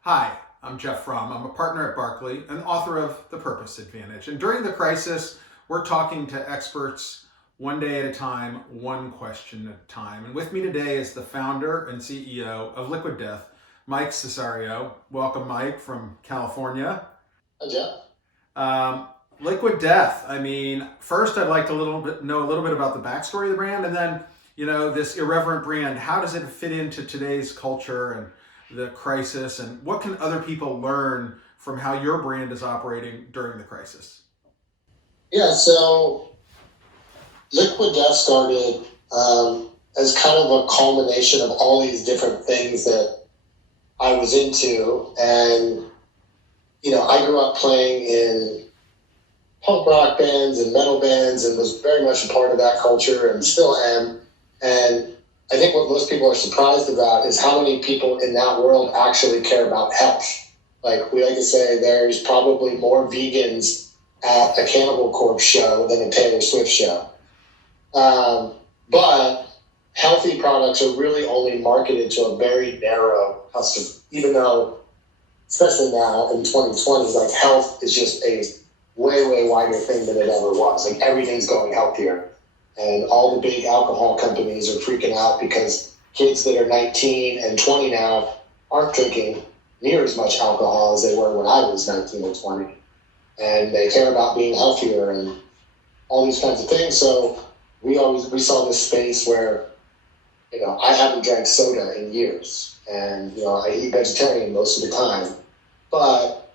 Hi, I'm Jeff Fromm. I'm a partner at Barkley and author of The Purpose Advantage. And during the crisis, we're talking to experts one day at a time, one question at a time. And with me today is the founder and CEO of Liquid Death, Mike Cessario. Welcome, Mike, from California. Hi, Jeff. Um, Liquid Death. I mean, first, I'd like to know a little bit about the backstory of the brand, and then, this irreverent brand. How does it fit into today's culture and the crisis, and what can other people learn from how your brand is operating during the crisis? Yeah, so Liquid Death started as kind of a culmination of all these different things that I was into. And, I grew up playing in punk rock bands and metal bands and was very much a part of that culture and still am. And I think what most people are surprised about is how many people in that world actually care about health. Like we like to say, there's probably more vegans at a Cannibal Corpse show than a Taylor Swift show. But healthy products are really only marketed to a very narrow customer, even though, especially now in 2020, like health is just a way, way wider thing than it ever was. Like everything's going healthier. And all the big alcohol companies are freaking out because kids that are 19 and 20 now aren't drinking near as much alcohol as they were when I was 19 or 20. And they care about being healthier and all these kinds of things. So we saw this space where, I haven't drank soda in years. And, I eat vegetarian most of the time. But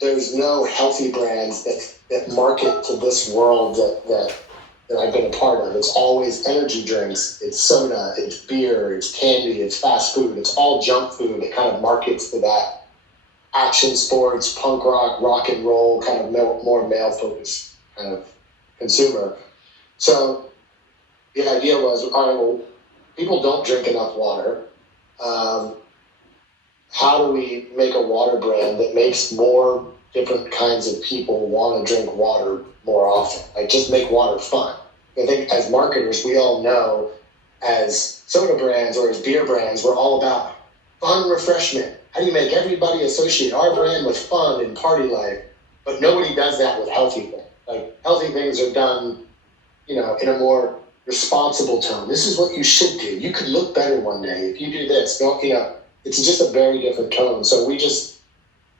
there's no healthy brands that market to this world that I've been a part of. It's always energy drinks, it's soda, it's beer, it's candy, it's fast food. It's all junk food that kind of markets to that action sports, punk rock and roll, kind of more male-focused kind of consumer. So the idea was, all right, well, people don't drink enough water. How do we make a water brand that makes more different kinds of people want to drink water more often? Like just make water fun. I think as marketers, we all know as soda brands or as beer brands, we're all about fun refreshment. How do you make everybody associate our brand with fun and party life? But nobody does that with healthy things. Like healthy things are done, in a more responsible tone. This is what you should do. You could look better one day if you do this. It's just a very different tone. So we just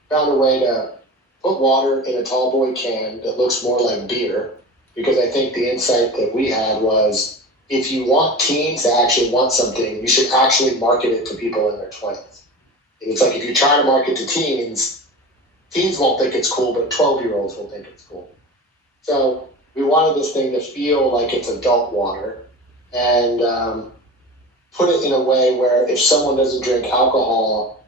found a way to put water in a tall boy can that looks more like beer, because I think the insight that we had was if you want teens to actually want something, you should actually market it to people in their 20s. And it's like if you try to market to teens won't think it's cool, but 12-year-olds will think it's cool. So we wanted this thing to feel like it's adult water and put it in a way where if someone doesn't drink alcohol,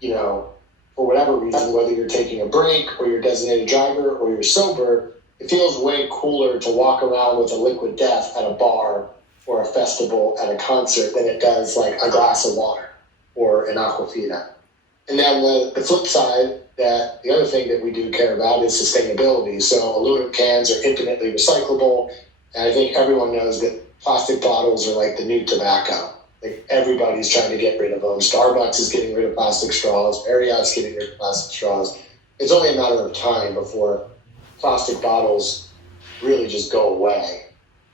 for whatever reason, whether you're taking a break or you're a designated driver or you're sober, it feels way cooler to walk around with a Liquid Death at a bar or a festival at a concert than it does like a glass of water or an Aquafina. And then the flip side, that the other thing that we do care about is sustainability. So aluminum cans are infinitely recyclable. And I think everyone knows that plastic bottles are like the new tobacco. Like everybody's trying to get rid of them. Starbucks is getting rid of plastic straws. Marriott's getting rid of plastic straws. It's only a matter of time before plastic bottles really just go away.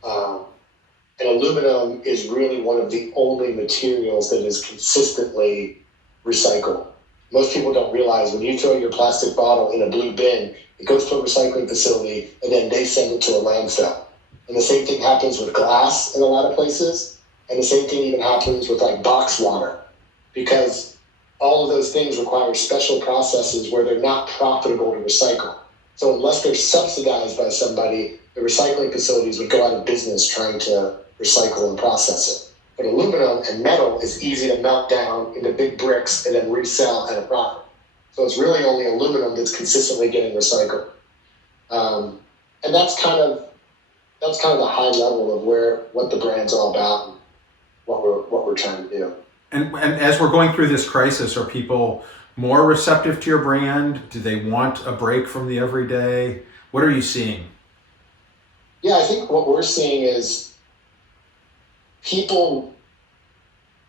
And aluminum is really one of the only materials that is consistently recycled. Most people don't realize when you throw your plastic bottle in a blue bin, it goes to a recycling facility and then they send it to a landfill. And the same thing happens with glass in a lot of places. And the same thing even happens with like box water, because all of those things require special processes where they're not profitable to recycle. So unless they're subsidized by somebody, the recycling facilities would go out of business trying to recycle and process it. But aluminum and metal is easy to melt down into big bricks and then resell at a profit. So it's really only aluminum that's consistently getting recycled. And that's kind of the high level of what the brand's all about and what we're trying to do. And as we're going through this crisis, are people more receptive to your brand? Do they want a break from the everyday? What are you seeing? Yeah, I think what we're seeing is people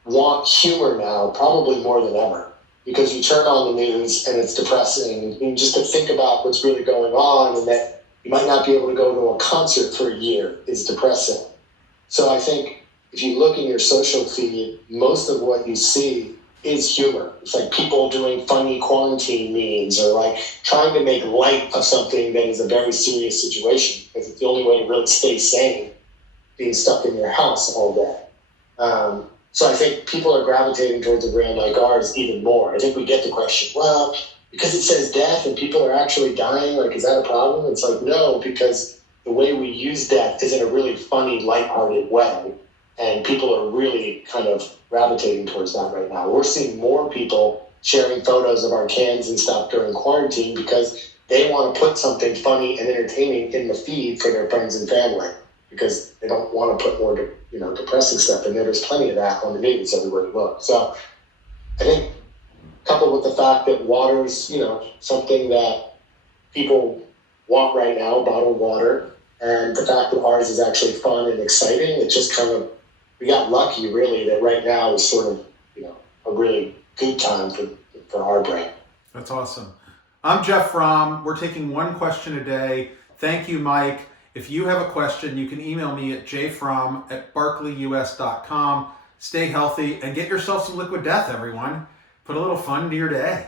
want humor now, probably more than ever, because you turn on the news and it's depressing. And just to think about what's really going on and that you might not be able to go to a concert for a year is depressing. So I think if you look in your social feed, most of what you see is humor. It's like people doing funny quarantine memes or like trying to make light of something that is a very serious situation, because it's the only way to really stay sane, being stuck in your house all day. So I think people are gravitating towards a brand like ours even more. I think we get the question, well, because it says death and people are actually dying, like, is that a problem? It's like, no, because the way we use death is in a really funny, lighthearted way. And people are really kind of gravitating towards that right now. We're seeing more people sharing photos of our cans and stuff during quarantine because they want to put something funny and entertaining in the feed for their friends and family, because they don't want to put more, depressing stuff in there. There's plenty of that on the news everywhere you look. So I think, coupled with the fact that water's, something that people want right now, bottled water, and the fact that ours is actually fun and exciting, it just kind of, we got lucky really that right now is sort of, a really good time for our brand. That's awesome. I'm Jeff Fromm. We're taking one question a day. Thank you, Mike. If you have a question, you can email me at jfromm@barclayus.com. Stay healthy and get yourself some liquid death, everyone. Put a little fun into your day.